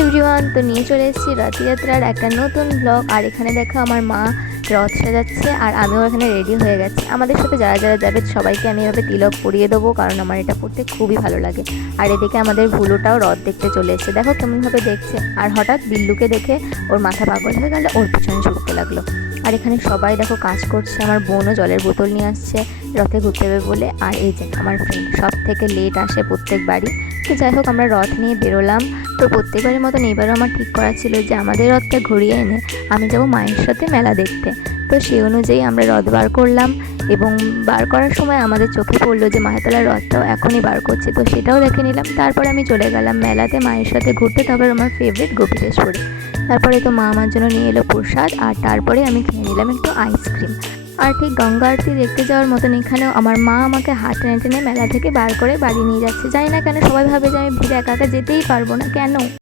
Everyone, তো নিয়ে চলে এসেছি রথযাত্রার একটা নতুন ব্লগ। আর এখানে দেখো আমার মা রথ সাজাচ্ছে আর আমিও এখানে রেডি হয়ে গেছি। আমাদের সাথে যারা যারা যাবে সবাইকে আমি এভাবে তিলক পরিয়ে দেবো, কারণ আমার এটা পড়তে খুবই ভালো লাগে। আর এদিকে আমাদের ভুলুটাও রথ দেখতে চলে এসেছে, দেখো কেমনভাবে দেখছে। আর হঠাৎ বিল্লুকে দেখে ওর মাথা পাগল হয়ে গেল, ওর পিছনে ছুটতে লাগলো। আর এখানে সবাই দেখো কাজ করছে, আমার বোনও জলের বোতল নিয়ে আসছে রথে ঘুরতে হবে বলে। আর এই যে আমার ফ্রেন্ড সব থেকে লেট আসে প্রত্যেকবারই। তো যাই হোক আমরা রথ নিয়ে বেরোলাম। তো প্রত্যেকবারের মতন এবারও আমার ঠিক করা ছিল যে আমাদের রথটা ঘুরিয়ে এনে আমি যাব মায়ের সাথে মেলা দেখতে। তো সেই অনুযায়ী আমরা রথ বার করলাম, এবং বার করার সময় আমাদের চোখে পড়লো যে মায়াতলার রথটাও এখনই বার করছে, তো সেটাও দেখে নিলাম। তারপরে আমি চলে গেলাম মেলাতে মায়ের সাথে ঘুরতে, তারপর আমার ফেভারিট গোপীতেশ্বরে। তারপরে তো মা আমার জন্য নিয়ে এলো প্রসাদ, আর তারপরে আমি খেয়ে নিলাম একটু আইসক্রিম। আর ঠিক গঙ্গা আরতি দেখতে যাওয়ার মতন এখানেও আমার মা আমাকে হাত টেনে টেনে মেলা থেকে বার করে বাড়ি নিয়ে যাচ্ছে। জানি না কেন সবাই ভাবে যে আমি ভিড়ে একা একা যেতেই পারবো না, কেন।